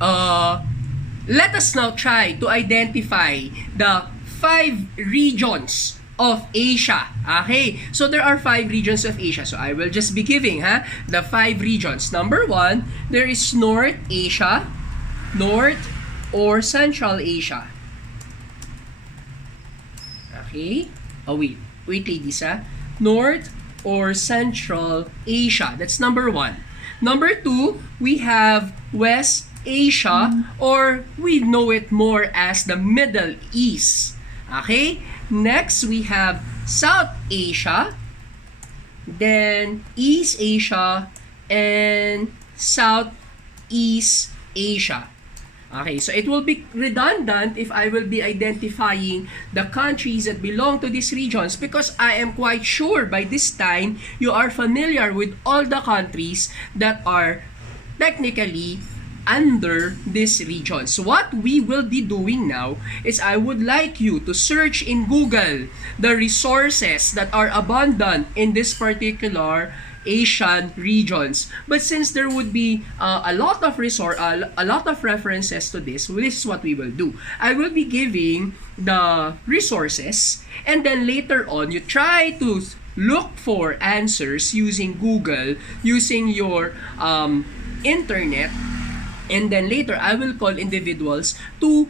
let us now try to identify the 5 regions of Asia. Okay, so there are 5 regions of Asia. So I will just be giving the 5 regions. Number 1, there is North Asia, North or Central Asia. Okay, wait ladies North or Central Asia. That's number 1. Number 2, we have West Asia, or we know it more as the Middle East. Okay, next we have South Asia, then East Asia, and Southeast Asia. Okay, so it will be redundant if I will be identifying the countries that belong to these regions, because I am quite sure by this time you are familiar with all the countries that are technically under this region. So what we will be doing now is I would like you to search in Google the resources that are abundant in this particular Asian regions. But since there would be a lot of references to this is what we will do. I will be giving the resources, and then later on you try to look for answers using Google, using your internet, and then later I will call individuals to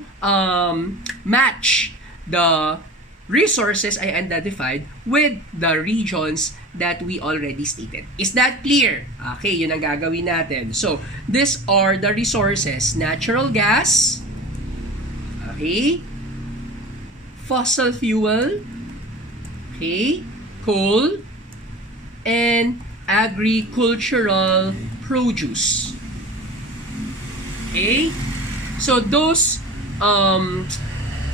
match the resources I identified with the regions that we already stated. Is that clear? Okay, yun ang gagawin natin. So, these are the resources. Natural gas, okay, fossil fuel, okay, coal, and agricultural produce. Okay? So, those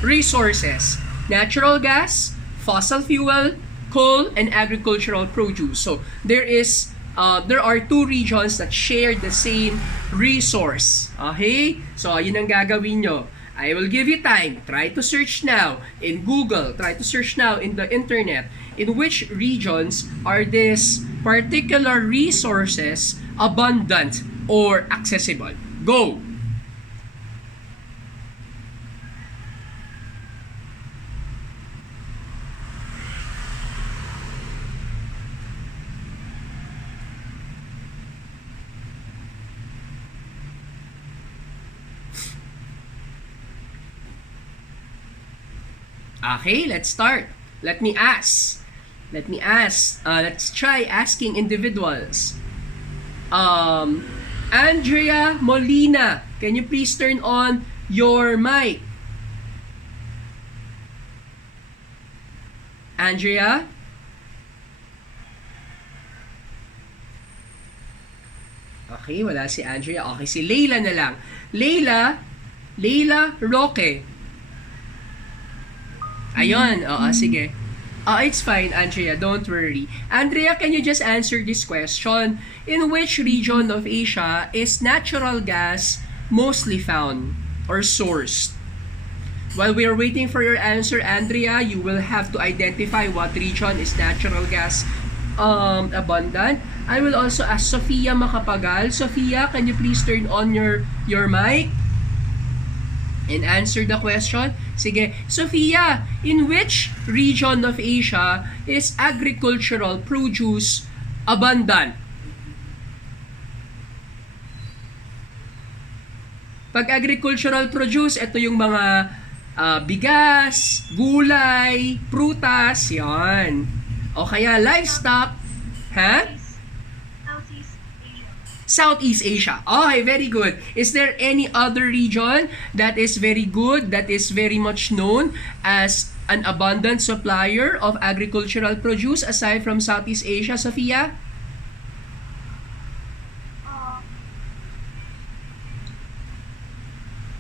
resources, natural gas, fossil fuel, coal, and agricultural produce. So there are 2 regions that share the same resource. Okay? So yun ang gagawin nyo. I will give you time. Try to search now in Google. Try to search now in the internet in which regions are these particular resources abundant or accessible. Go! Okay, let's start. Let me ask. Let's try asking individuals. Andrea Molina, can you please turn on your mic? Andrea? Okay, wala si Andrea. Okay, si Leila na lang. Leila Roque. Ayun, sige. It's fine, Andrea, don't worry. Andrea, can you just answer this question? In which region of Asia is natural gas mostly found or sourced? While we are waiting for your answer, Andrea, you will have to identify what region is natural gas abundant. I will also ask Sofia Macapagal. Sofia, can you please turn on your mic and answer the question? Sige. Sofia, in which region of Asia is agricultural produce abundant? Pag agricultural produce, ito yung mga bigas, gulay, prutas, yan. O kaya livestock, Southeast Asia. Okay, very good. Is there any other region that is very good, that is very much known as an abundant supplier of agricultural produce aside from Southeast Asia, Sophia?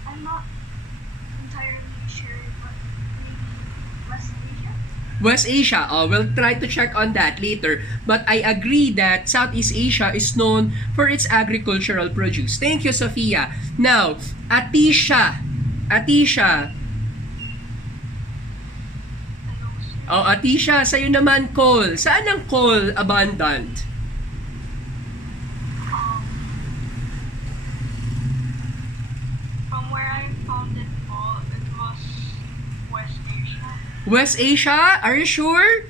I'm not entirely sure, but maybe West Asia. West Asia, we'll try to check on that later. But I agree that Southeast Asia is known for its agricultural produce. Thank you, Sophia. Now, Atisha. Atisha, sa'yo naman coal. Saan ang coal abundant? I found it all. It was West Asia. West Asia? Are you sure?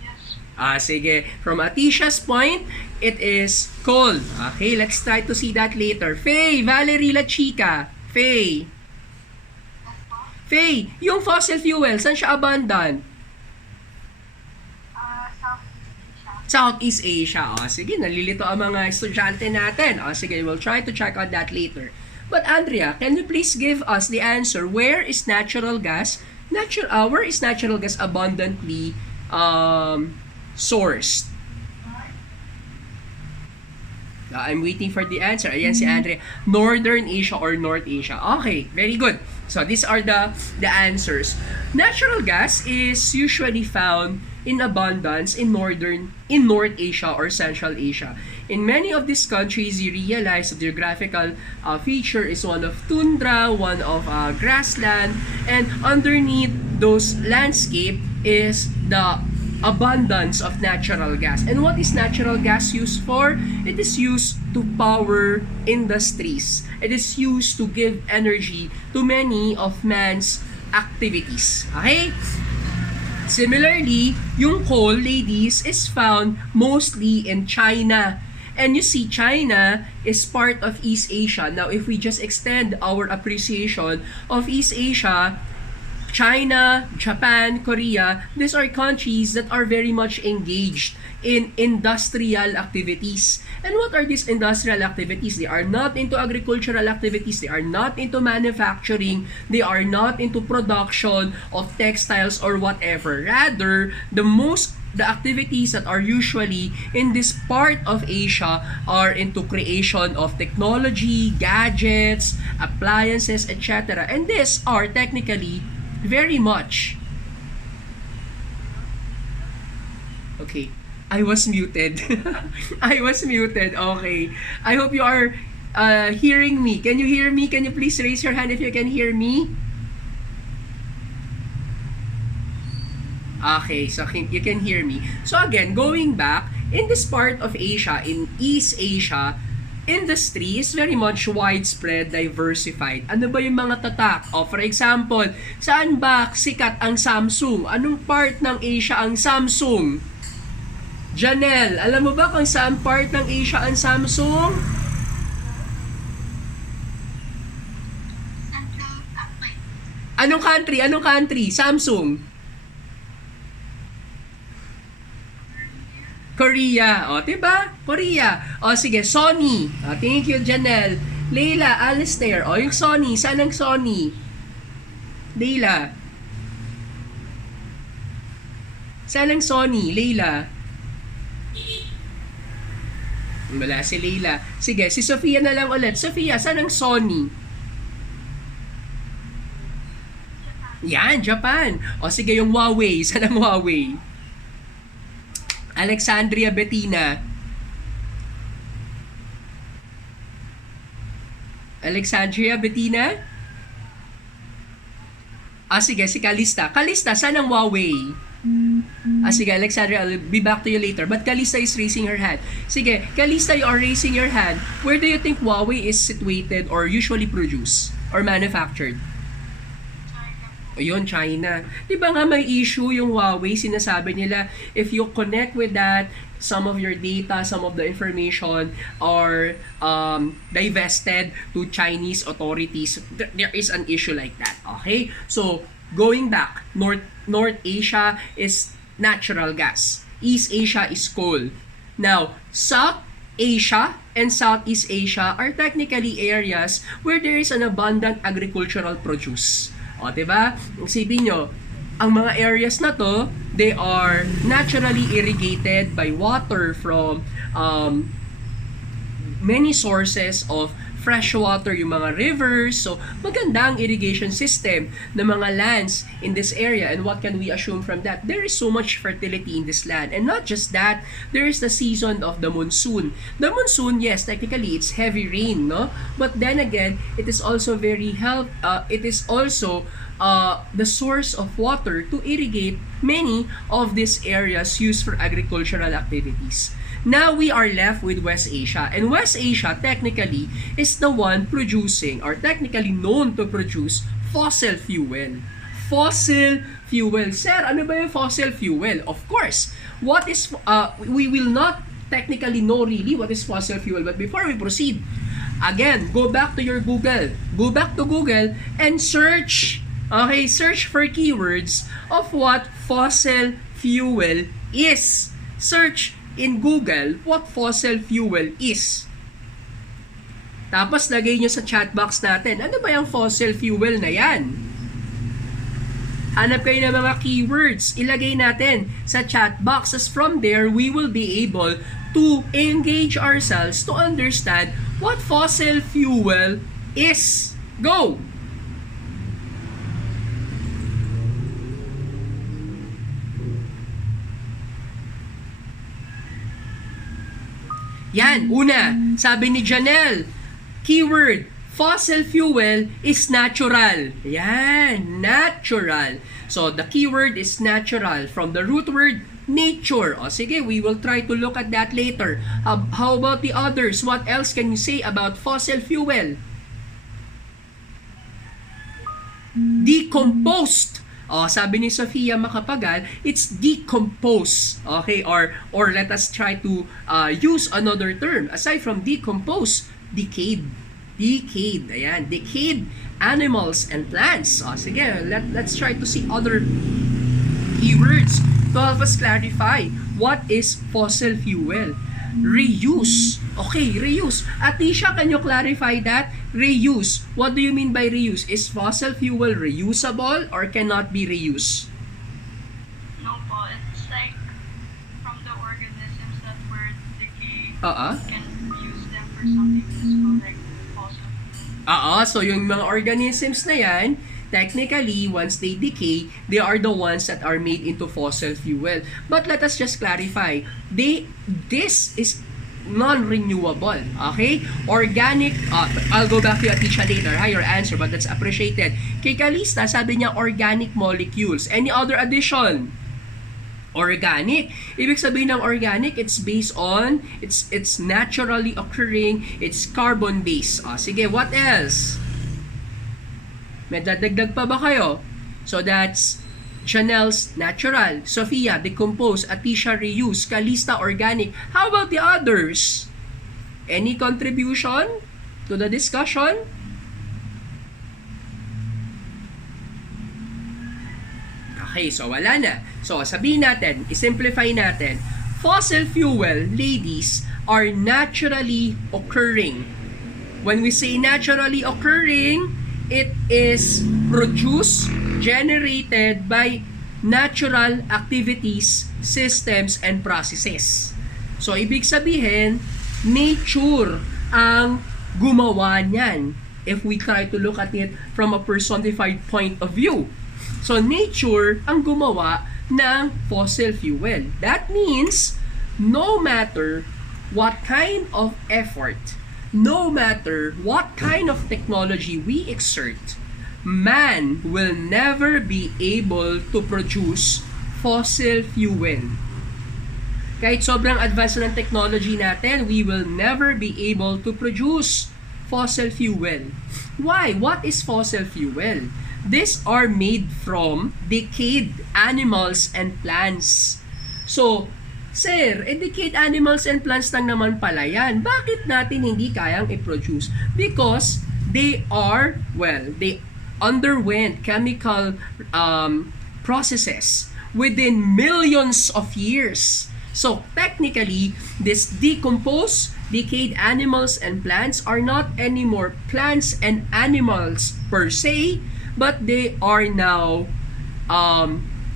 Yes. Sige. From Atisha's point, it is cold. Okay, let's try to see that later. Faye, Valerie, La Chica. Faye. That's all. Faye, yung fossil fuel, saan siya abundant? Southeast Asia. Southeast Asia. Sige, nalilito ang mga estudyante natin. Sige, we'll try to check on that later. But Andrea, can you please give us the answer? Where is natural gas? Where is natural gas abundantly sourced? I'm waiting for the answer. Ayan si Andrea. Northern Asia or North Asia. Okay, very good. So these are the answers. Natural gas is usually found in abundance in North Asia or Central Asia. In many of these countries, you realize the geographical feature is one of tundra, one of grassland, and underneath those landscape is the abundance of natural gas. And what is natural gas used for? It is used to power industries. It is used to give energy to many of man's activities. Okay? Similarly, yung coal, ladies, is found mostly in China. And you see, China is part of East Asia. Now, if we just extend our appreciation of East Asia, China, Japan, Korea, these are countries that are very much engaged in industrial activities. And what are these industrial activities? They are not into agricultural activities. They are not into manufacturing. They are not into production of textiles or whatever. Rather, the activities that are usually in this part of Asia are into creation of technology, gadgets, appliances, etc. And these are technically very much. Okay. I was muted. I was muted. Okay. I hope you are hearing me. Can you hear me? Can you please raise your hand if you can hear me? Okay, so you can hear me. So again, going back, in this part of Asia, in East Asia, industry is very much widespread, diversified. Ano ba yung mga tatak? For example, saan ba sikat ang Samsung? Anong part ng Asia ang Samsung? Janelle, alam mo ba kung saan part ng Asia ang Samsung? Anong country? Anong country? Samsung? Korea. Diba? Korea. Sige, Sony. Thank you, Janelle. Leila, Alistair. Yung Sony. Saan ang Sony? Leila. Saan ang Sony? Leila. Wala si Leila. Sige, si Sofia na lang ulit. Sofia, saan ang Sony? Yan, Japan. Sige, yung Huawei. Saan ang Huawei? Alexandria Bettina. Alexandria Bettina? Sige, si Kalista. Kalista, saan ang Huawei? Sige, Alexandria, I'll be back to you later. But Kalista is raising her hand. Sige, Kalista, you are raising your hand. Where do you think Huawei is situated or usually produced or manufactured? Yun, China. Di ba nga may issue yung Huawei? Sinasabi nila, if you connect with that, some of your data, some of the information are divested to Chinese authorities. There is an issue like that. Okay? So, going back, North Asia is natural gas. East Asia is coal. Now, South Asia and Southeast Asia are technically areas where there is an abundant agricultural produce. Diba? Isipin nyo, ang mga areas na to, they are naturally irrigated by water from many sources of fresh water, yung mga rivers. So, maganda ang irrigation system ng mga lands in this area. And what can we assume from that? There is so much fertility in this land. And not just that, there is the season of the monsoon. The monsoon, yes, technically, it's heavy rain, no? But then again, it is also it is also the source of water to irrigate many of these areas used for agricultural activities. Now we are left with West Asia. And West Asia technically is the one producing or technically known to produce fossil fuel. Fossil fuel. Sir, ano ba yung fossil fuel? Of course, what is, we will not technically know really what is fossil fuel. But before we proceed, again, go back to your Google. Go back to Google and search. Okay, search for keywords of what fossil fuel is. Search in Google what fossil fuel is. Tapos lagay nyo sa chat box natin, ano ba yung fossil fuel na yan? Hanap kayo ng mga keywords, ilagay natin sa chat box. As from there, we will be able to engage ourselves to understand what fossil fuel is. Go! Yan, una, sabi ni Janelle, keyword, fossil fuel is natural. Yan, natural. So, the keyword is natural from the root word nature. O sige, we will try to look at that later. How about the others? What else can you say about fossil fuel? Decomposed. Oh, sabi ni Sofia Macapagal, it's decompose. Okay, or let us try to use another term. Aside from decompose, decayed. Decayed. Ayan, decayed animals and plants. Oh, sige, let's try to see other keywords to help us clarify what is fossil fuel. Reuse. Okay, reuse. Atisha, can you clarify that? Reuse. What do you mean by reuse? Is fossil fuel reusable or cannot be reused? No po, it's like from the organisms that were decayed, can use them for something useful like fossil. So yung mga organisms na yan, technically, once they decay, they are the ones that are made into fossil fuel. But let us just clarify. This is non-renewable. Okay? Organic, I'll go back to Atisha later, your answer, but that's appreciated. Kay Kalista, sabi niya organic molecules. Any other addition? Organic. Ibig sabihin ng organic, it's based on, it's naturally occurring, it's carbon-based. Sige, what else? May dadagdag pa ba kayo? So that's Chanel's natural, Sophia decompose, Atisha reuse, Kalista organic. How about the others? Any contribution to the discussion? Okay, so wala na. So sabihin natin, isimplify natin, fossil fuel, ladies, are naturally occurring. When we say naturally occurring, it is produced, generated by natural activities, systems, and processes. So, ibig sabihin, nature ang gumawa niyan if we try to look at it from a personified point of view. So, nature ang gumawa ng fossil fuel. That means, no matter what kind of effort, no matter what kind of technology we exert, man will never be able to produce fossil fuel. Kahit sobrang advanced ng technology natin, we will never be able to produce fossil fuel. Why? What is fossil fuel? These are made from decayed animals and plants. So, sir, decayed animals and plants lang naman pala yan. Bakit natin hindi kayang i-produce? Because they underwent chemical processes within millions of years. So technically, this decayed animals and plants are not anymore plants and animals per se, but they are now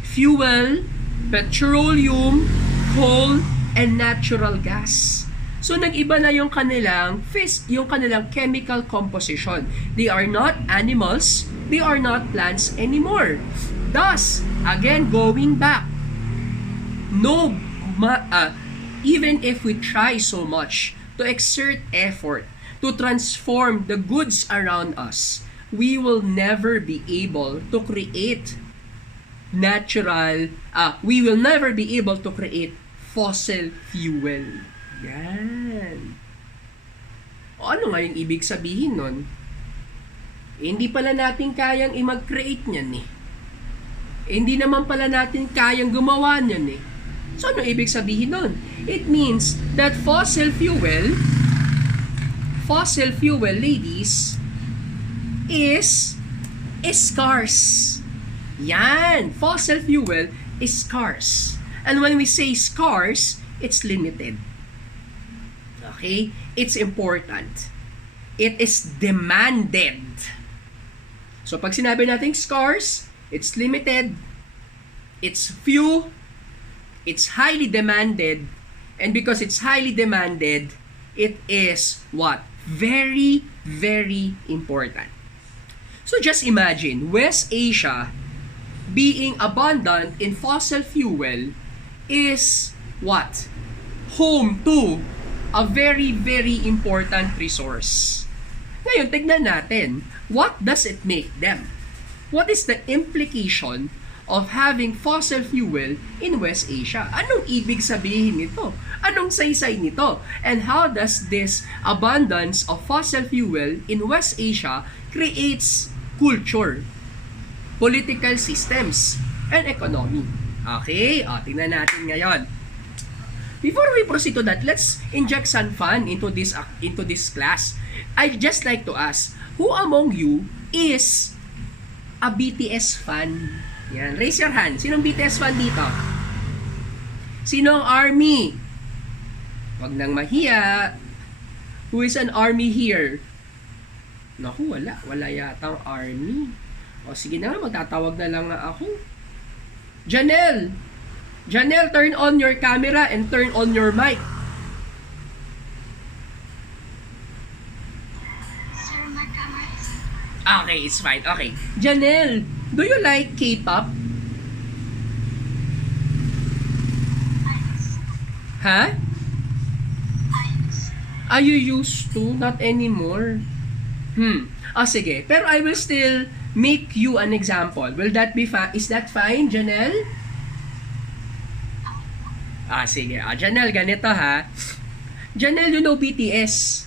fuel, petroleum, coal, and natural gas. So nag-iba na yung kanilang chemical composition. They are not animals, they are not plants anymore. Thus, again going back, even if we try so much to exert effort to transform the goods around us, we will never be able to create fossil fuel. Yan. O ano nga yung ibig sabihin nun? Hindi pala natin kayang i-mag-create niyan eh. Hindi naman pala natin kayang gumawa niyan eh. So ano ibig sabihin nun? It means that fossil fuel, ladies, is scarce. Yan. Fossil fuel is scarce. And when we say scarce, it's limited. Okay? It's important. It is demanded. So pag sinabi natin scarce, it's limited, it's few, it's highly demanded, and because it's highly demanded, it is what? Very, very important. So just imagine, West Asia being abundant in fossil fuel is what? Home to a very, very important resource. Ngayon, tignan natin, what does it make them? What is the implication of having fossil fuel in West Asia? Anong ibig sabihin nito? Anong saysay nito? And how does this abundance of fossil fuel in West Asia creates culture, political systems, and economy? Okay, tingnan natin ngayon. Before we proceed to that, let's inject some fun into this class. I'd just like to ask, who among you is a BTS fan? Yan, raise your hand. Sinong BTS fan dito? Sinong ARMY? Wag nang mahiya. Who is an ARMY here? Naku, wala. Wala yatang ARMY. O sige na, magtatawag na lang nga ako. Janelle! Janelle, turn on your camera and turn on your mic. Sir, my camera is... Okay, it's fine. Okay. Janelle, do you like K-pop? Ha? You used to? Not anymore. Sige. Pero I will still make you an example. Will that be fine? Is that fine, Janelle? Sige. Janelle, ganito ha. Janelle, you know BTS?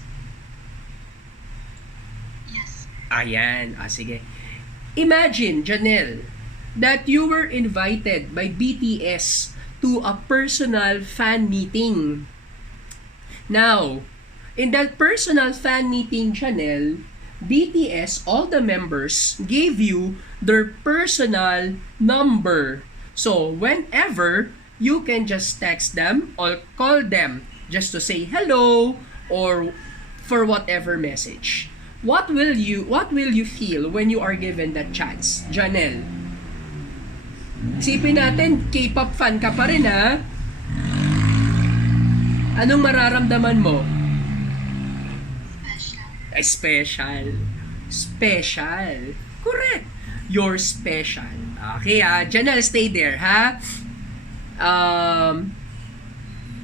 Yes. Ayan. Sige. Imagine, Janelle, that you were invited by BTS to a personal fan meeting. Now, in that personal fan meeting, Janelle, BTS, all the members, gave you their personal number. So, whenever, you can just text them or call them just to say hello or for whatever message. What will you feel when you are given that chance, Janelle? Isipin natin, K-pop fan ka pa rin ha? Anong mararamdaman mo? Special. Special. Correct. You're special. Okay Janelle, stay there ha?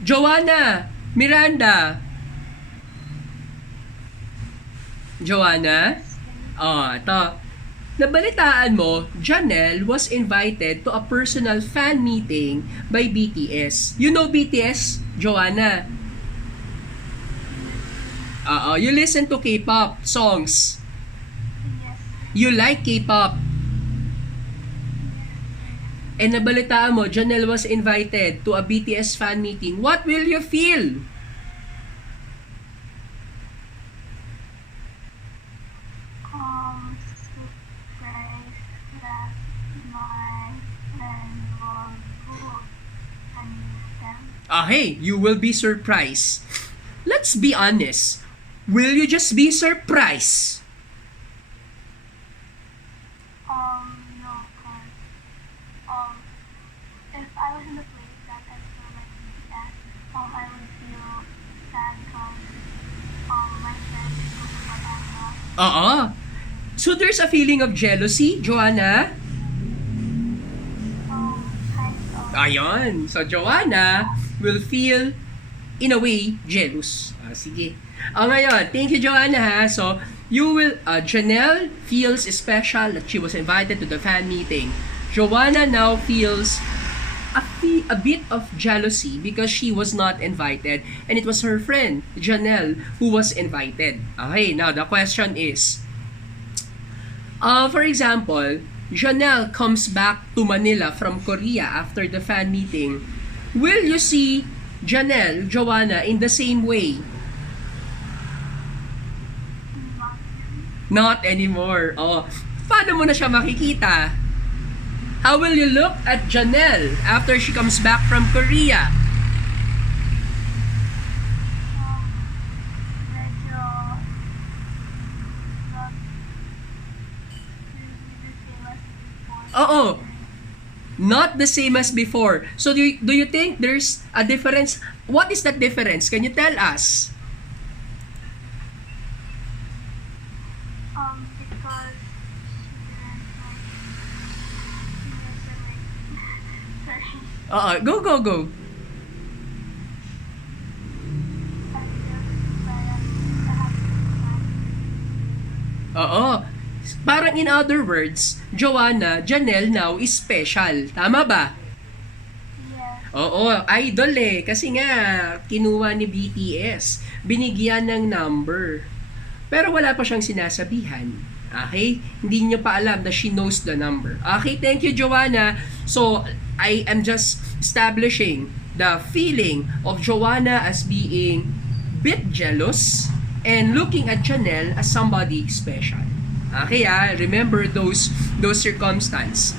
Joanna, Miranda. Joanna? Ito. Nabalitaan mo, Janelle was invited to a personal fan meeting by BTS. You know BTS, Joanna? You listen to K-pop songs. Yes. You like K-pop. And nabalitaan mo, Janelle was invited to a BTS fan meeting. What will you feel? Surprised that my friend will go and meet them. Hey, you will be surprised. Let's be honest. Will you just be surprised? No, cause if I was in the place that I feel like that, I would feel sad because my friend is doing what I'm not. So there's a feeling of jealousy, Joanna? Kind of. Ayon. So Joanna will feel, in a way, jealous. Sige. Ngayon, thank you, Joanna ha. So, you will, Janelle feels special that she was invited to the fan meeting. Joanna now feels a bit of jealousy because she was not invited and it was her friend, Janelle, who was invited. Okay, now the question is, for example, Janelle comes back to Manila from Korea after the fan meeting. Will you see Janelle, Joanna, in the same way? Not anymore. Oh, paano mo na siya makikita? How will you look at Janelle after she comes back from Korea? Oo. Not the same as before. So do you think there's a difference? What is that difference? Can you tell us? Because sorry. Go. Oo. Parang in other words, Joanna, Janelle now is special. Tama ba? Yes. Oo, idol eh. Kasi nga, kinuha ni BTS. Binigyan ng number. Pero wala pa siyang sinasabihan. Okay? Hindi niya pa alam na she knows the number. Okay, thank you, Joanna. So, I am just establishing the feeling of Joanna as being bit jealous and looking at Janelle as somebody special. Okay, remember those circumstances.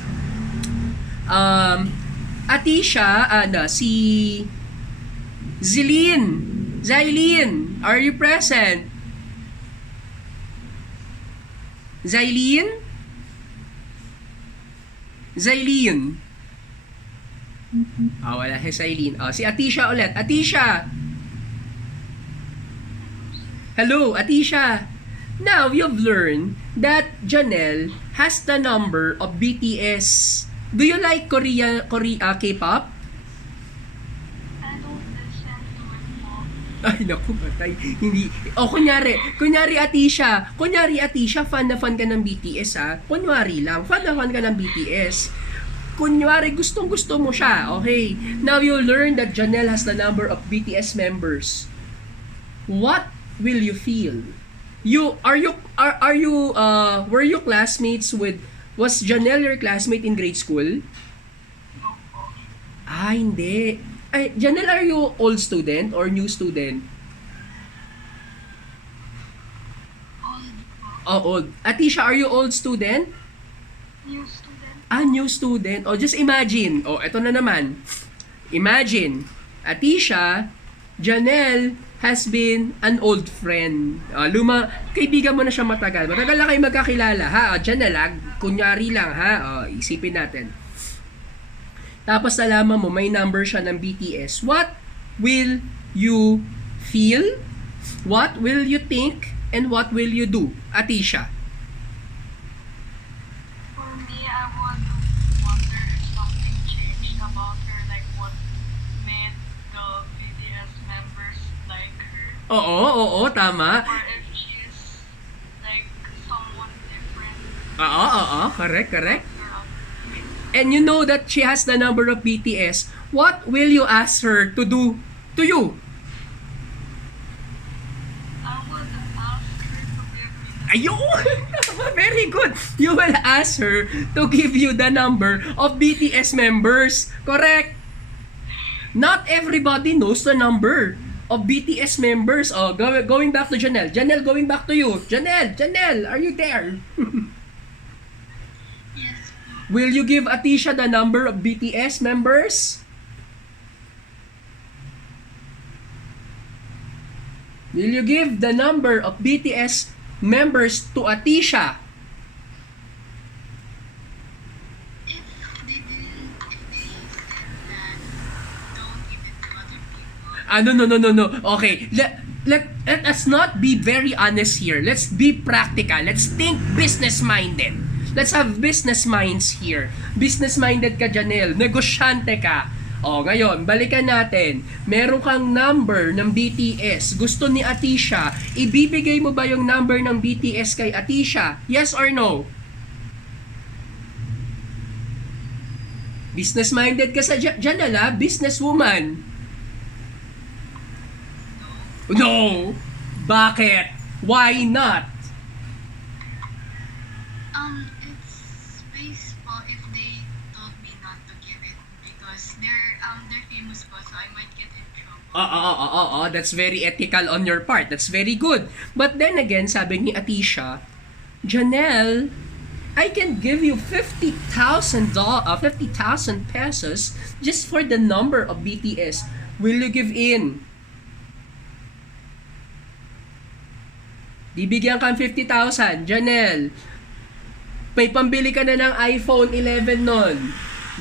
Atisha, si Zailin, are you present? Zailin? Wala si Zailin. Si Atisha ulit. Atisha! Hello, Atisha! Now, you've learned that Janelle has the number of BTS. Do you like Korea K-pop? I don't listen to it po. Ay, naku, patay. Hindi. O, kunyari Atisha, fan na fan ka ng BTS, ha? Kunyari lang, fan na fan ka ng BTS. Kunyari, gustong-gusto mo siya, okay? Now, you learn that Janelle has the number of BTS members. What will you feel? Were you classmates with, was Janelle your classmate in grade school? No po. Hindi. Ay, Janelle, are you old student or new student? Old po. Oh, old. Atisha, are you old student? New student. New student. Just imagine. Eto na naman. Imagine, Atisha, Janelle has been an old friend. Kaibigan mo na siya matagal. Matagal na kayo magkakilala, ha? Janelle, kunyari lang, ha? Isipin natin. Tapos nalaman mo, may number siya ng BTS. What will you feel? What will you think? And what will you do? Atisha? For me, I would wonder if something changed about her, like what made the BTS members like her. Oo, tama. Or if she's like someone different. Correct. And you know that she has the number of BTS. What will you ask her to do to you? I would ask her to give me the Ayun! Very good! You will ask her to give you the number of BTS members. Correct! Not everybody knows the number of BTS members. Going back to Janelle. Janelle, going back to you. Janelle, are you there? yes. Will you give Atisha the number of BTS members? Will you give the number of BTS members to Atisha? If they said that, don't give it to other people. No. Okay, let us not be very honest here. Let's be practical. Let's think business-minded. Let's have business minds here. Business-minded ka, Janelle. Negosyante ka. Ngayon, balikan natin. Meron kang number ng BTS. Gusto ni Atisha. Ibibigay mo ba yung number ng BTS kay Atisha? Yes or no? Business-minded ka sa Janelle, ha? Businesswoman. No! Bakit? Why not? It's space po if they told me not to give it because they're famous po, so I might get in trouble. That's very ethical on your part. That's very good. But then again, sabi ni Atisha, Janelle, I can give you 50,000 pesos just for the number of BTS. Will you give in? Bibigyan kang 50,000. Janelle, may pambili ka na ng iPhone 11 nun.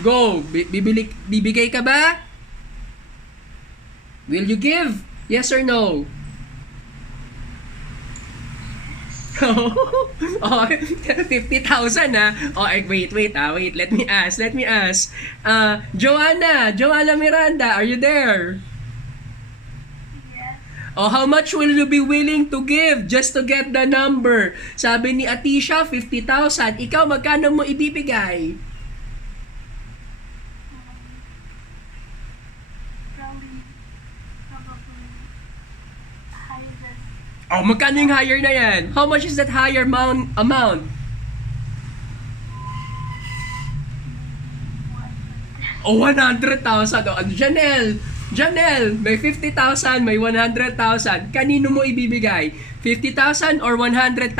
Go. Bibigay ka ba? Will you give? Yes or no? Oh, 50,000 ha. Oh, wait. Let me ask. Joanna Miranda, are you there? Oh, how much will you be willing to give just to get the number? Sabi ni Atisha, 50,000. Ikaw, magkano mo ibibigay? Probably higher than Oh, magkano yung higher na yan? How much is that higher amount? Oh, 100,000. Oh, Janelle, may 50,000, may 100,000. Kanino mo ibibigay? 50,000 or 100,000?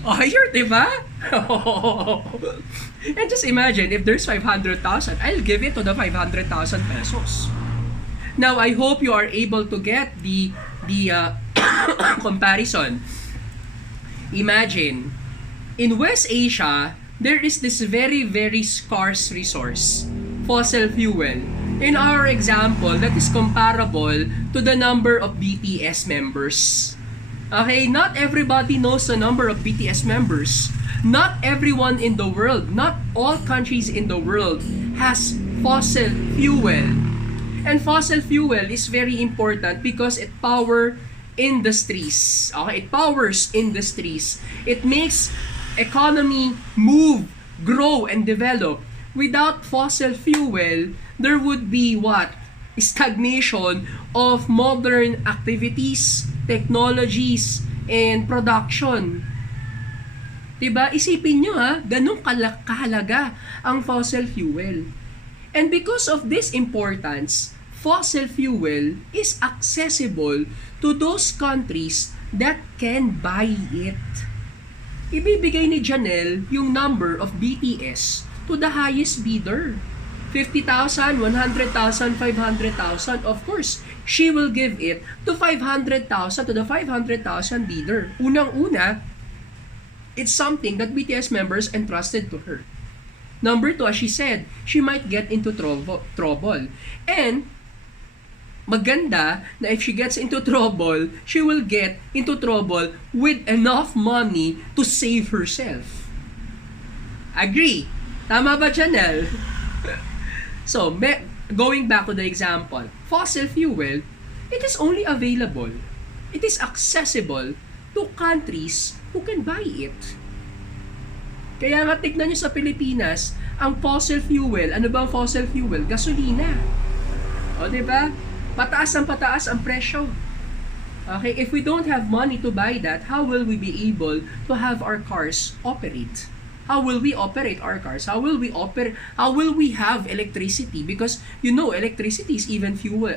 Oh, higher, diba? And just imagine, if there's 500,000, I'll give it to the 500,000 pesos. Now, I hope you are able to get the comparison. Imagine, in West Asia, there is this very, very scarce resource, fossil fuel. In our example, that is comparable to the number of BTS members. Okay, not everybody knows the number of BTS members. Not everyone in the world, not all countries in the world has fossil fuel. And fossil fuel is very important because it powers industries. Okay, it powers industries. It makes economy move, grow, and develop. Without fossil fuel, there would be what? Stagnation of modern activities, technologies, and production. Diba? Isipin nyo ha, ganun kahalaga ang fossil fuel. And because of this importance, fossil fuel is accessible to those countries that can buy it. Ibibigay ni Janelle yung number of BTS to the highest bidder. 50,000, 100,000, 500,000. Of course, she will give it to 500,000 to the 500,000 bidder. Unang-una, it's something that BTS members entrusted to her. Number 2, as she said, she might get into trouble. And maganda na if she gets into trouble, she will get into trouble with enough money to save herself. Agree? Tama ba, Janelle? So, going back to the example, fossil fuel, it is only available, it is accessible to countries who can buy it. Kaya nga tignan nyo sa Pilipinas, ang fossil fuel, ano ba ang fossil fuel? Gasolina. O, diba? Pataas ang presyo. Okay, if we don't have money to buy that, how will we be able to have our cars operate? How will we operate our cars? How will we have electricity? Because you know, electricity is even fueled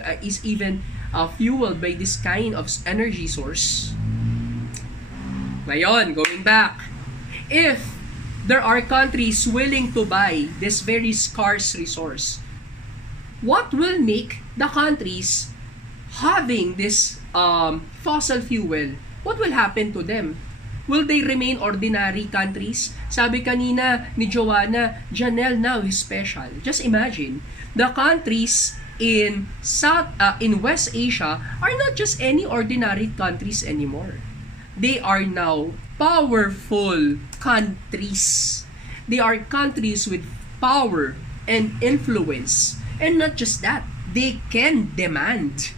by this kind of energy source. Ngayon, going back, if there are countries willing to buy this very scarce resource, what will make the countries having this fossil fuel, what will happen to them? Will they remain ordinary countries? Sabi kanina ni Joanna, Janelle now is special. Just imagine, the countries in West Asia are not just any ordinary countries anymore. They are now powerful countries. They are countries with power and influence. And not just that, they can demand.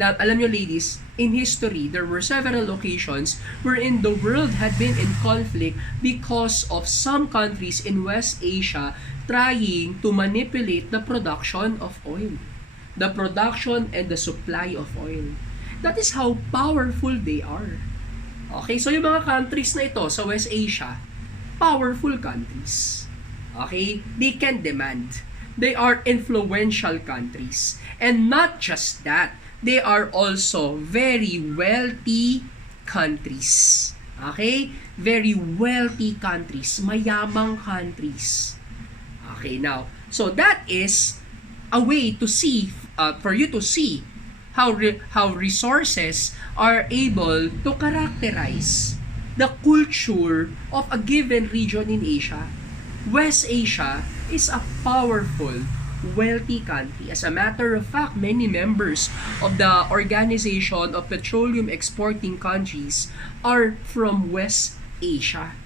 Now, alam nyo ladies, in history, there were several occasions wherein the world had been in conflict because of some countries in West Asia trying to manipulate the production of oil. The production and the supply of oil. That is how powerful they are. Okay, so yung mga countries na ito sa West Asia, powerful countries. Okay, they can demand. They are influential countries. And not just that, they are also very wealthy countries. Okay? Very wealthy countries. Mayamang countries. Okay, now, so that is a way to see, for you to see how resources are able to characterize the culture of a given region in Asia. West Asia is a powerful, wealthy country. As a matter of fact, many members of the Organization of Petroleum Exporting Countries are from West Asia.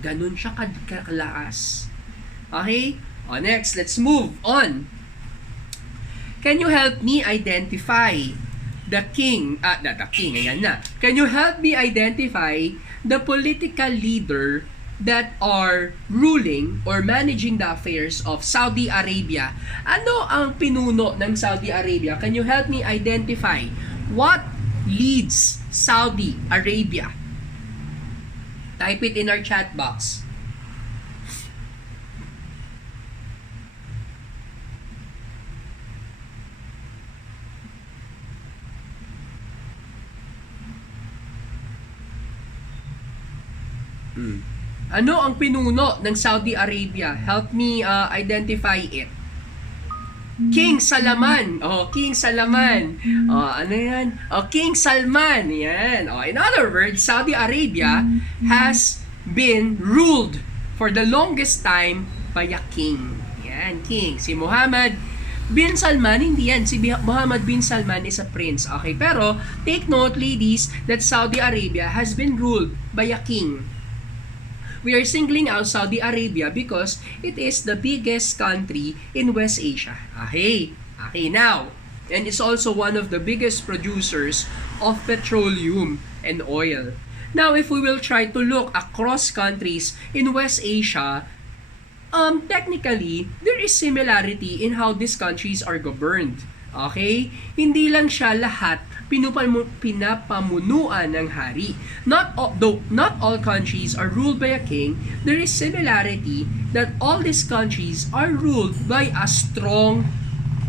Ganun siya kalakas. Okay? Next, let's move on. Can you help me identify the king? The king, ayan na. Can you help me identify the political leader that are ruling or managing the affairs of Saudi Arabia? Ano ang pinuno ng Saudi Arabia? Can you help me identify what leads Saudi Arabia? Type it in our chat box. Ano ang pinuno ng Saudi Arabia? Help me identify it. King Salman. King Salman. Ano yan? King Salman. Yan. In other words, Saudi Arabia has been ruled for the longest time by a king. Yan, king. Si Muhammad bin Salman, hindi yan. Si Muhammad bin Salman is a prince. Okay, pero take note, ladies, that Saudi Arabia has been ruled by a king. We are singling out Saudi Arabia because it is the biggest country in West Asia. Okay, now, and it's also one of the biggest producers of petroleum and oil. Now, if we will try to look across countries in West Asia, technically, there is similarity in how these countries are governed. Okay? Hindi lang siya lahat pinapamunuan ng hari. Though not all countries are ruled by a king, there is similarity that all these countries are ruled by a strong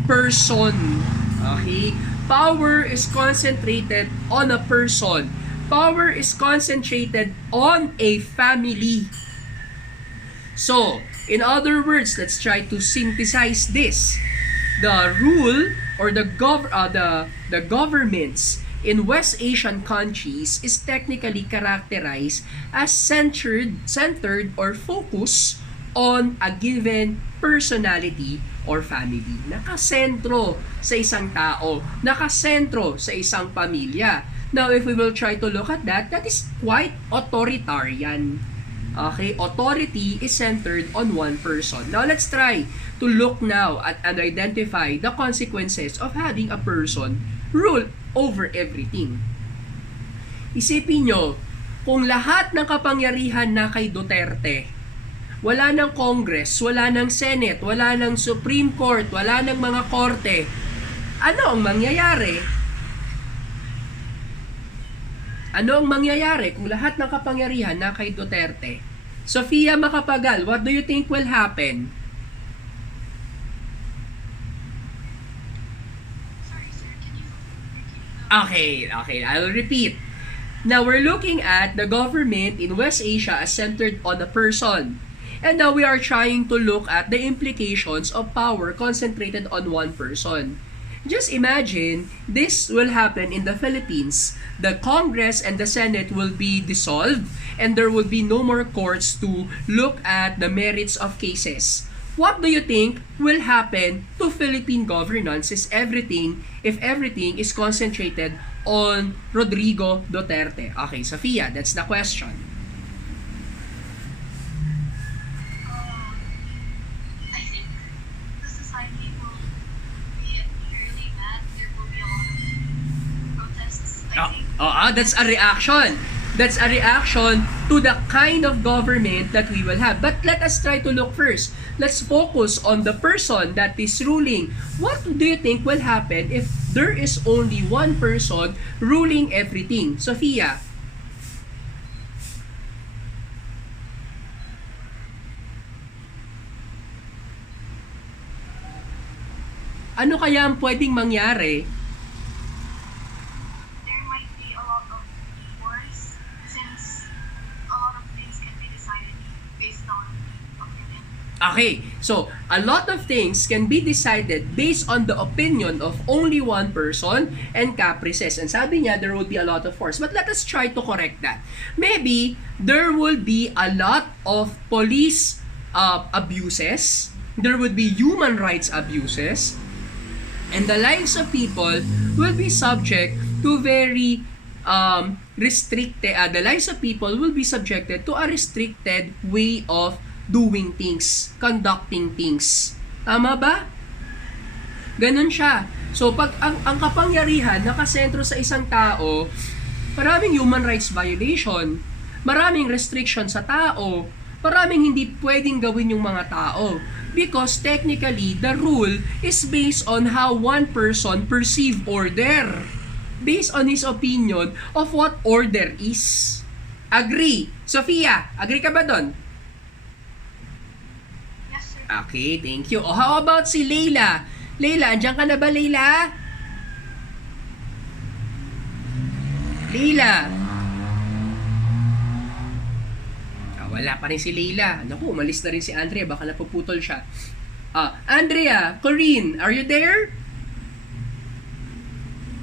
person. Okay? Power is concentrated on a person. Power is concentrated on a family. So, in other words, let's try to synthesize this. The rule or the governments in West Asian countries is technically characterized as centered or focused on a given personality or family. Nakasentro sa isang tao, nakasentro sa isang pamilya. Now, if we will try to look at that, that is quite authoritarian. Okay, authority is centered on one person. Now, let's try to look now at and identify the consequences of having a person rule over everything. Isipin nyo, kung lahat ng kapangyarihan na kay Duterte, wala ng Congress, wala ng Senate, wala ng Supreme Court, wala ng mga korte, ano ang mangyayari? Ano ang mangyayari kung lahat ng kapangyarihan na kay Duterte? Sofia Macapagal, what do you think will happen? Sorry, sir. Can you repeat Okay, I'll repeat. Now, we're looking at the government in West Asia as centered on a person. And now we are trying to look at the implications of power concentrated on one person. Just imagine, this will happen in the Philippines. The Congress and the Senate will be dissolved and there will be no more courts to look at the merits of cases. What do you think will happen to Philippine governance if everything is concentrated on Rodrigo Duterte? Okay, Sofia, that's the question. I think the society will be fairly bad. There will be a lot of That's a reaction. That's a reaction to the kind of government that we will have. But let us try to look first. Let's focus on the person that is ruling. What do you think will happen if there is only one person ruling everything? Sophia? Ano kaya ang pwedeng mangyari? There might be a lot of wars since a lot of things can be decided based on opinion. Okay, so a lot of things can be decided based on the opinion of only one person and caprices. And sabi niya, there will be a lot of force. But let us try to correct that. Maybe there will be a lot of police abuses. There would be human rights abuses. And the lives of people will be subject to very restricted, the lives of people will be subjected to a restricted way of doing things, conducting things. Tama ba? Ganun siya. So, pag ang kapangyarihan nakasentro sa isang tao, maraming human rights violation, maraming restriction sa tao, maraming hindi pwedeng gawin yung mga tao. Because technically, the rule is based on how one person perceive order. Based on his opinion of what order is. Agree? Sophia, agree ka ba doon? Yes, sir. Okay, thank you. How about si Leila? Leila, andyan ka na ba, Leila? Leila? Wala pa rin si Leila. Naku, umalis na rin si Andrea. Baka napuputol siya. Andrea, Corinne, are you there?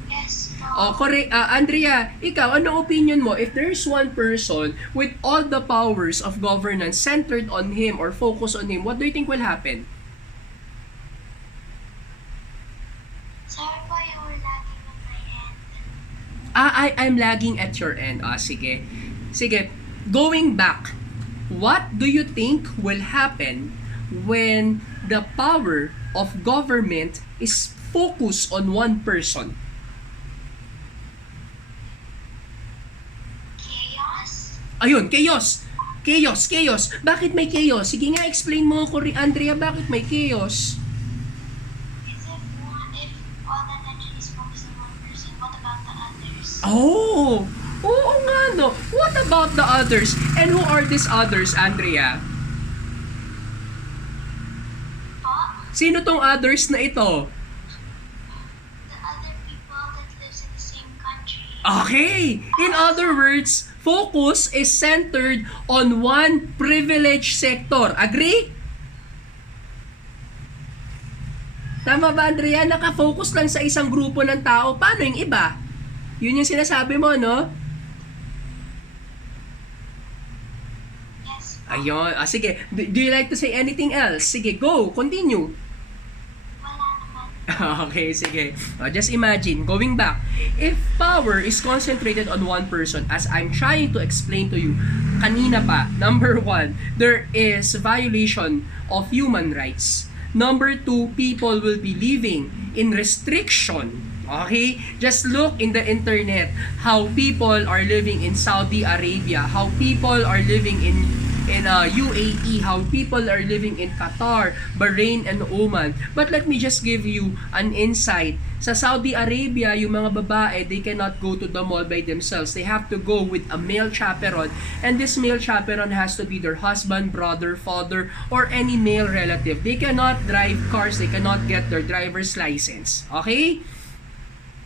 Yes, Andrea, ikaw, ano opinion mo? If there's one person with all the powers of governance centered on him or focused on him, what do you think will happen? Sorry po, you were lagging on my end. I'm lagging at your end. Sige. Sige, going back. What do you think will happen when the power of government is focused on one person? Chaos? Ayun, chaos. Chaos. Bakit may chaos? Sige nga, explain mo, Andrea, bakit may chaos? If all the attention is focused on one person, what about the others? Oh! Oo nga, no. What about the others? And who are these others, Andrea? Sino tong others na ito? The other people that lives in the same country. Okay! In other words, focus is centered on one privileged sector. Agree? Tama ba, Andrea? Nakafocus lang sa isang grupo ng tao. Paano yung iba? Yun yung sinasabi mo, no? Ayun. Sige. Do you like to say anything else? Sige, go. Continue. Wala naman. Okay, sige. Just imagine, going back. If power is concentrated on one person, as I'm trying to explain to you, kanina pa, number one, there is violation of human rights. Number two, people will be living in restriction. Okay? Just look in the internet how people are living in Saudi Arabia, how people are living in UAE, how people are living in Qatar, Bahrain, and Oman. But let me just give you an insight. Sa Saudi Arabia, yung mga babae, they cannot go to the mall by themselves. They have to go with a male chaperone. And this male chaperone has to be their husband, brother, father, or any male relative. They cannot drive cars. They cannot get their driver's license. Okay?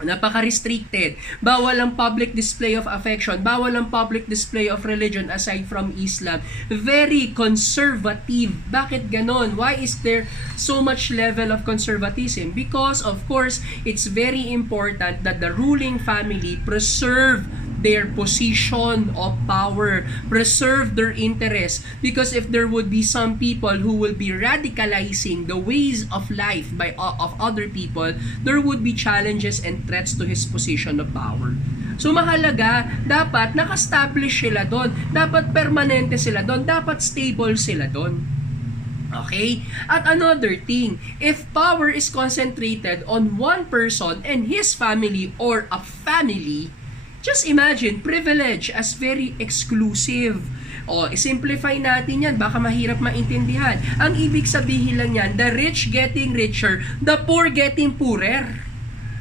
Napaka-restricted. Bawal ang public display of affection. Bawal ang public display of religion aside from Islam. Very conservative. Bakit ganon? Why is there so much level of conservatism? Because, of course, it's very important that the ruling family preserve their position of power, preserve their interest. Because if there would be some people who will be radicalizing the ways of life of other people, there would be challenges and threats to his position of power. So mahalaga, dapat naka-establish sila doon, dapat permanente sila doon, dapat stable sila doon. Okay? At another thing, if power is concentrated on one person and his family or a family, Just imagine, privilege as very exclusive. O, simplify natin yan, baka mahirap maintindihan. Ang ibig sabihin lang yan, the rich getting richer, the poor getting poorer.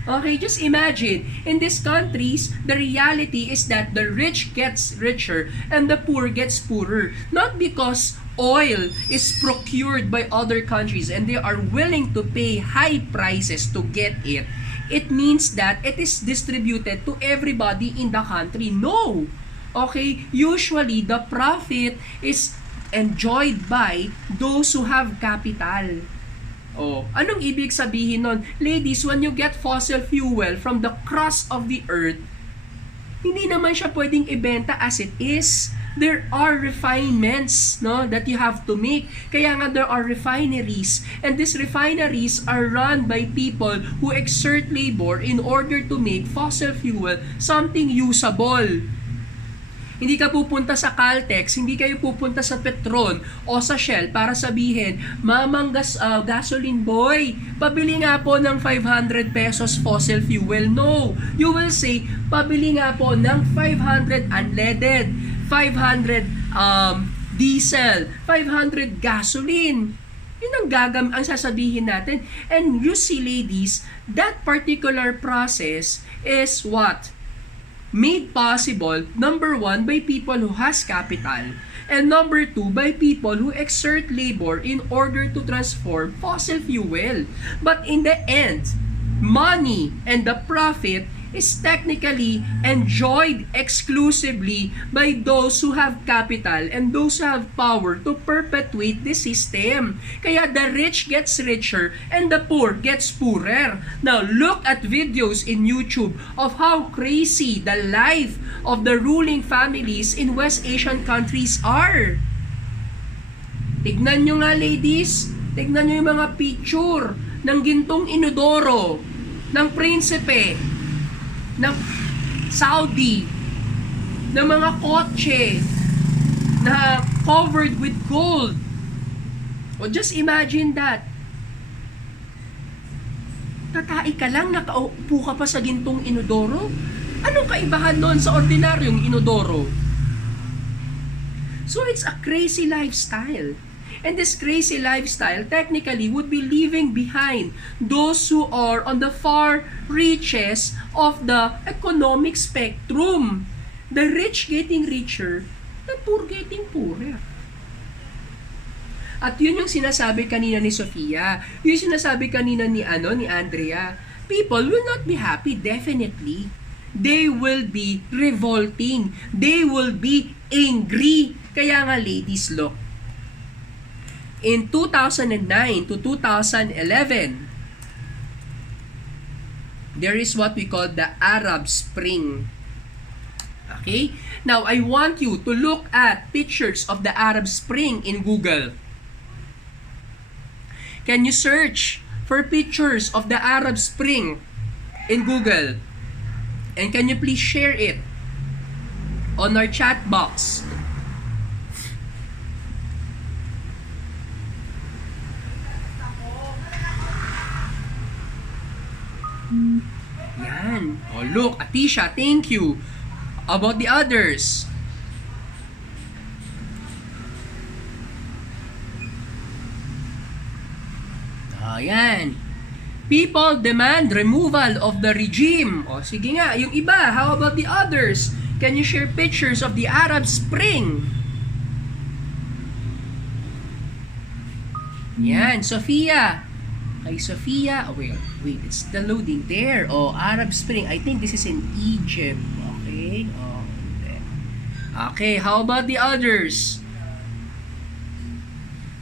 Okay, just imagine, in these countries, the reality is that the rich gets richer and the poor gets poorer. Not because oil is procured by other countries and they are willing to pay high prices to get it. It means that it is distributed to everybody in the country. No! Okay, usually the profit is enjoyed by those who have capital. Oh, anong ibig sabihin nun? Ladies, when you get fossil fuel from the crust of the earth, hindi naman siya pwedeng ibenta as it is. There are refinements, no, that you have to make. Kaya nga there are refineries, and these refineries are run by people who exert labor in order to make fossil fuel something usable. Hindi ka pupunta sa Caltex, hindi kayo pupunta sa Petron o sa Shell para sabihin, Mamang gasoline boy, pabili nga po ng 500 pesos fossil fuel. No, you will say, pabili nga po ng 500 unleaded, 500 diesel, 500 gasoline. Yun ang sasabihin natin. And you see, ladies, that particular process is what? Made possible, number one, by people who has capital, and number two, by people who exert labor in order to transform fossil fuel. But in the end, money and the profit is technically enjoyed exclusively by those who have capital and those who have power to perpetuate the system. Kaya the rich gets richer and the poor gets poorer. Now, look at videos in YouTube of how crazy the life of the ruling families in West Asian countries are. Tignan nyo nga, ladies. Tignan nyo yung mga picture ng gintong inodoro, ng prinsipe, ng Saudi, ng mga kotse na covered with gold. O just imagine that. Tatai ka lang, nakaupo ka pa sa gintong inodoro? Anong kaibahan doon sa ordinaryong inodoro? So it's a crazy lifestyle. And this crazy lifestyle technically would be leaving behind those who are on the far reaches of the economic spectrum. The rich getting richer, the poor getting poorer. At yun yung sinasabi kanina ni Sofia, yung sinasabi kanina ni Andrea. People will not be happy, definitely. They will be revolting. They will be angry. Kaya nga, ladies, look. In 2009 to 2011, there is what we call the Arab Spring. Okay? Now, I want you to look at pictures of the Arab Spring in Google. Can you search for pictures of the Arab Spring in Google? And can you please share it on our chat box? Yan. Oh, look, Atisha, thank you. About the others. Ayan. People demand removal of the regime. O, sige nga, yung iba, how about the others? Can you share pictures of the Arab Spring? Yan, Sofia. Kay Sofia, oh, wait, it's the loading there. Oh, Arab Spring. I think this is in Egypt. Okay. Oh, okay, how about the others?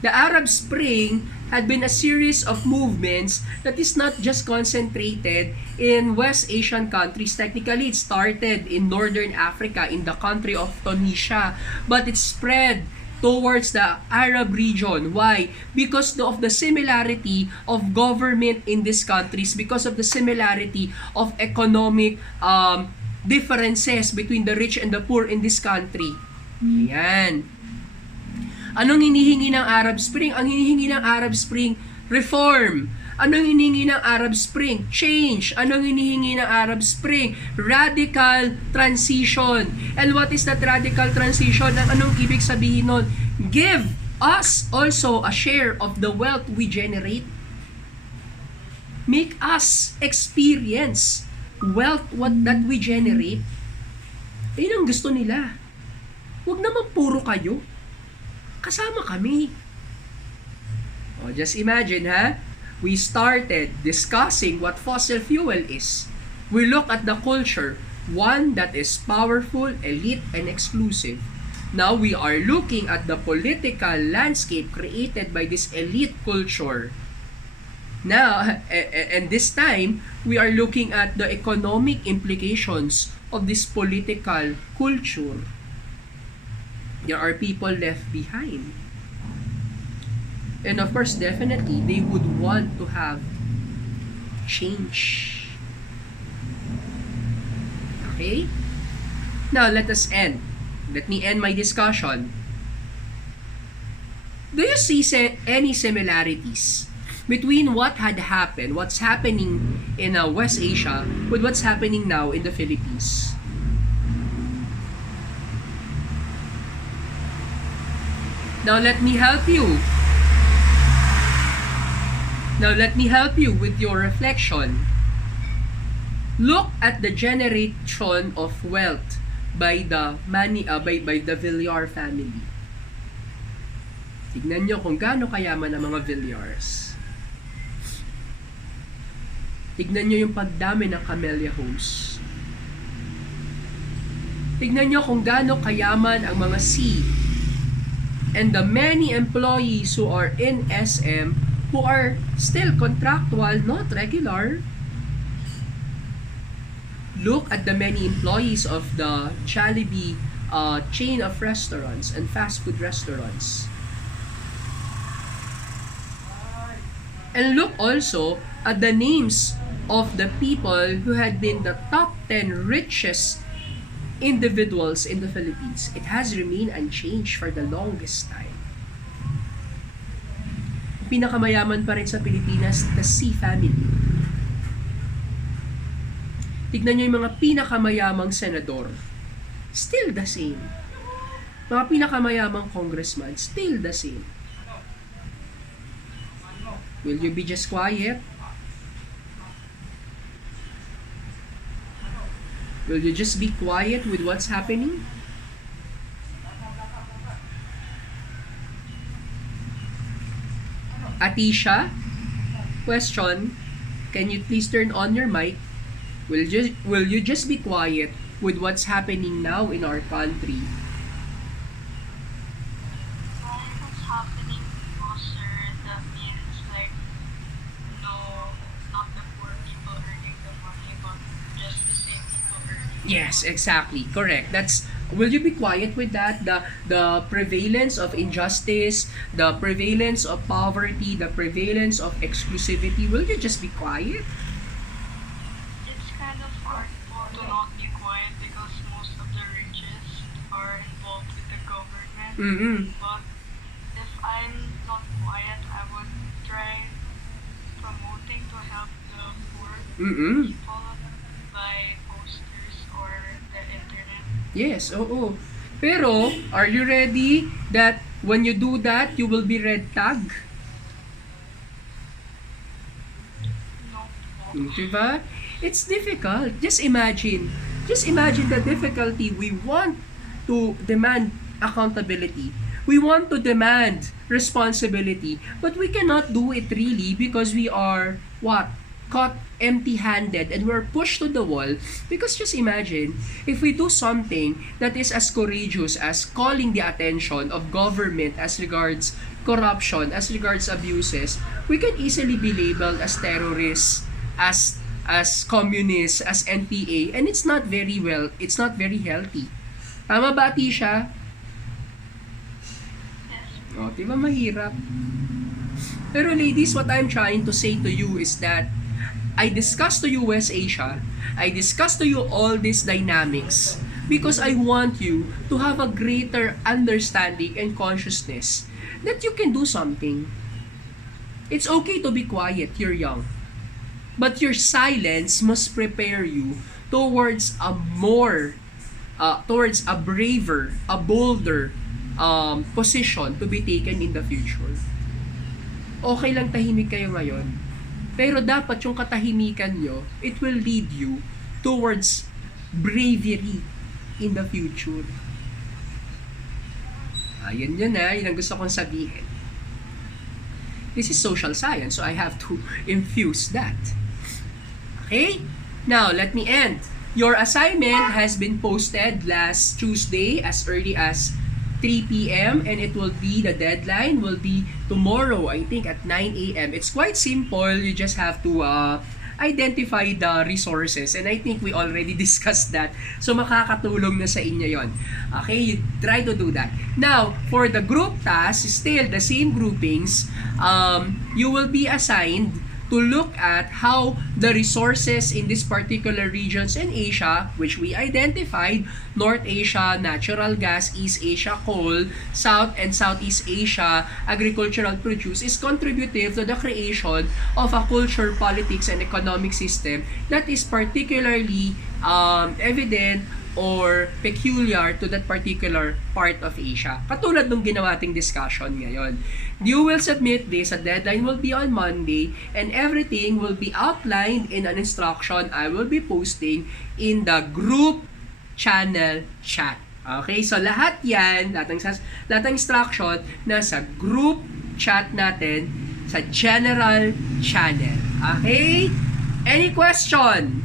The Arab Spring had been a series of movements that is not just concentrated in West Asian countries. Technically, it started in Northern Africa, in the country of Tunisia, but it spread towards the Arab region. Why? Because of the similarity of government in these countries, because of the similarity of economic differences between the rich and the poor in this country. Ayan. Anong hinihingi ng Arab Spring? Ang hinihingi ng Arab Spring, reform. Anong hinihingi ng Arab Spring? Change. Anong hinihingi ng Arab Spring? Radical transition. And what is that radical transition? Anong ibig sabihin nun? Give us also a share of the wealth we generate. Make us experience wealth that we generate. Ayun ang gusto nila. Huwag naman puro kayo. Kasama kami. Oh, just imagine, ha? We started discussing what fossil fuel is. We look at the culture, one that is powerful, elite, and exclusive. Now we are looking at the political landscape created by this elite culture. Now, and this time, we are looking at the economic implications of this political culture. There are people left behind. And of course, definitely, they would want to have change. Okay? Now, let us end. Let me end my discussion. Do you see any similarities between what had happened, what's happening in West Asia, with what's happening now in the Philippines? Now, let me help you. Now, let me help you with your reflection. Look at the generation of wealth by the Villar family. Tignan nyo kung gaano kayaman ang mga Villars. Tignan nyo yung pagdami ng camellia hosts. Tignan nyo kung gaano kayaman ang mga C. And the many employees who are in SM who are still contractual, not regular. Look at the many employees of the Jollibee chain of restaurants and fast food restaurants. And look also at the names of the people who had been the top 10 richest individuals in the Philippines. It has remained unchanged for the longest time. Pinakamayaman pa rin sa Pilipinas, the C family. Tignan nyo yung mga pinakamayamang senador. Still the same. Mga pinakamayamang congressman, still the same. Will you be just quiet? Will you just be quiet with what's happening? Atisha, question, can you please turn on your mic? Will you just be quiet with what's happening now in our country? What's happening also that means like no, not the poor people earning the money, but just the same people earning. Yes, exactly. Correct. Will you be quiet with that? The prevalence of injustice, the prevalence of poverty, the prevalence of exclusivity, will you just be quiet? It's kind of hard to not be quiet because most of the richest are involved with the government. But if I'm not quiet, I would try promoting to help the poor people by posters or the internet. Yes, oo. Pero, are you ready that when you do that, you will be red tag? No. Diba? It's difficult. Just imagine the difficulty. We want to demand accountability. We want to demand responsibility. But we cannot do it really because we are, caught empty-handed and we're pushed to the wall. Because just imagine, if we do something that is as courageous as calling the attention of government as regards corruption, as regards abuses, we can easily be labeled as terrorists, as communists, as NPA, and it's not very healthy. Tama ba, Tisha? O, diba mahirap? Pero ladies, what I'm trying to say to you is that I discussed to you West Asia, I discussed to you all these dynamics because I want you to have a greater understanding and consciousness that you can do something. It's okay to be quiet, you're young. But your silence must prepare you towards a towards a braver, a bolder position to be taken in the future. Okay lang tahimik kayo ngayon, pero dapat yung katahimikan nyo, it will lead you towards bravery in the future. Ayun yun yun ang gusto kong sabihin. This is social science, so I have to infuse that. Okay? Now, let me end. Your assignment has been posted last Tuesday as early as 3 p.m. and it will be, the deadline will be tomorrow, I think at 9 a.m. It's quite simple. You just have to identify the resources, and I think we already discussed that. So makakatulong na sa inyo yon. Okay, you try to do that. Now, for the group task, still the same groupings, you will be assigned to look at how the resources in this particular regions in Asia, which we identified, North Asia, natural gas, East Asia, coal, South and Southeast Asia, agricultural produce, is contributive to the creation of a culture, politics, and economic system that is particularly evident or peculiar to that particular part of Asia. Katulad nung ginawa ating discussion ngayon. You will submit this, a deadline will be on Monday, and everything will be outlined in an instruction I will be posting in the group channel chat. Okay, so lahat yan, lahat ng instruction nasa group chat natin sa general channel. Okay? Any question?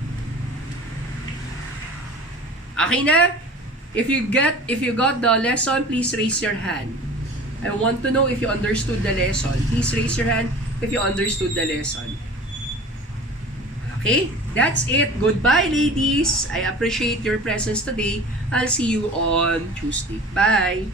Okay na? If you got the lesson, please raise your hand. I want to know if you understood the lesson. Please raise your hand if you understood the lesson. Okay? That's it. Goodbye, ladies. I appreciate your presence today. I'll see you on Tuesday. Bye.